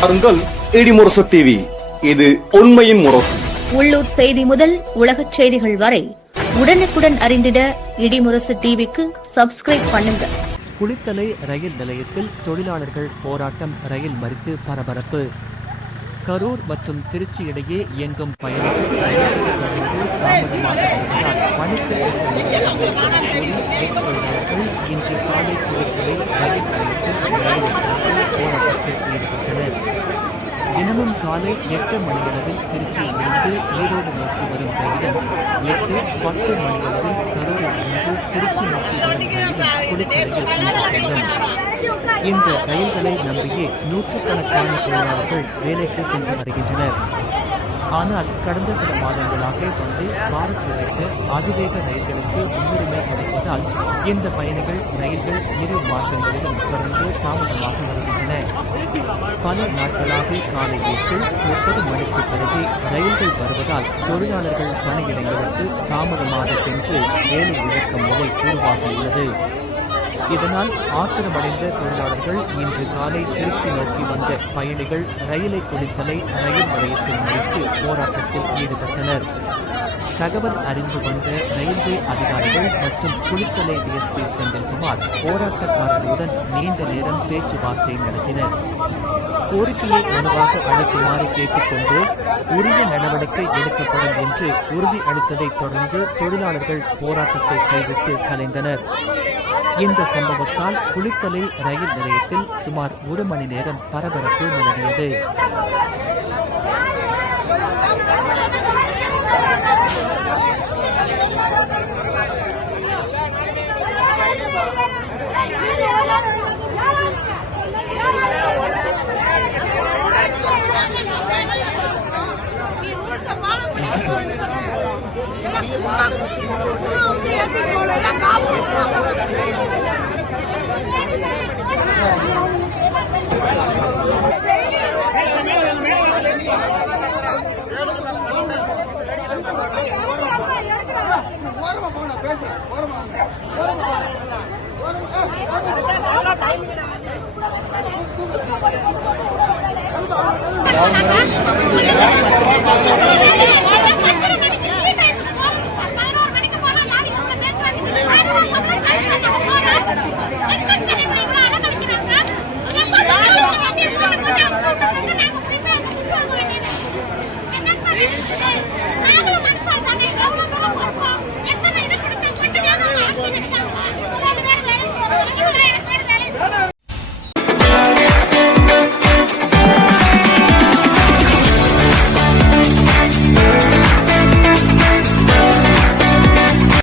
பாருங்கள் இடிமுரசு டிவி. இது உண்மையின் முரசு. உள்ளூர் செய்தி முதல் உலகச் செய்திகள் வரை உடனுக்குடன் அறிந்திட இடிமுரசு டிவிக்கு சப்ஸ்கிரைப் பண்ணுங்க. குளித்தலை ரயில் நிலையத்தில் தொழிலாளர்கள் போராட்டம், ரயில் மறித்து பரபரப்பு. கரூர் மற்றும் திருச்சி இடையே இயங்கும் பயணிகள் ரயில்கள் தொடர்ந்து தாமதமாக வருவதால் பணிக்கு செல்ல முடியவில்லை என கூறி எக்ஸ் தொழிலாளர்கள் இன்று காலை குளித்தலை ரயில் நிலையத்தில் ரயிலை நிறுத்தி போராட்டத்தில் ஈடுபட்டனர். தினமும் காலை 8 மணியளவில் திருச்சியில் இருந்து ஈரோடு நோக்கி வரும் ரயிலும் 8:10 மணியளவில் கரூரில் இருந்து திருச்சி நோக்கி வரும் ரயிலும் குளித்தலையில் நின்று செல்லும். இந்த ரயில்களை நம்பியே நூற்றுக்கணக்கான தொழிலாளர்கள் வேலைக்கு சென்று வருகின்றனர். ஆனால் கடந்த சில மாதங்களாக வந்து பாரத் உள்ளிட்ட அதிவேக ரயில்களுக்கு முன்னுரிமை கிடைப்பதால் இந்த பயணிகள் ரயில்கள் இரு மார்க்கங்களிலும் தொடர்ந்து தாமதமாக வருகின்றன. பல நாட்களாக காலை 8:30 மணிக்கு பிறகு ரயில்கள் வருவதால் தொழிலாளர்கள் பணியிடங்களுக்கு தாமதமாக சென்று வேலை இழக்கும் நிலை உருவாகியுள்ளது. இதனால் ஆத்திரமடைந்த தொழிலாளர்கள் இன்று காலை திருச்சி நோக்கி வந்த பயணிகள் ரயிலை குளித்தலை ரயில் நிலையத்தில் நிறுத்தி போராட்டத்தில் ஈடுபட்டனர். தகவல் அறிந்து வந்த ரயில்வே அதிகாரிகள் மற்றும் குளித்தலை டிஎஸ்பி செந்தில்குமார் போராட்டக்காரர்களுடன் நீண்ட நேரம் பேச்சுவார்த்தை நடத்தினர். கோரிக்கையை மனுவாக அளிக்குமாறு கேட்டுக்கொண்டு உரிய நடவடிக்கை எடுக்கப்படும் என்று உறுதி அளித்ததைத் தொடர்ந்து தொழிலாளர்கள் போராட்டத்தை கைவிட்டு கலைந்தனர். இந்த சம்பவத்தால் குளித்தலை ரயில் நிலையத்தில் சுமார் 1 மணி நேரம் பரபரப்பு நிலவியது.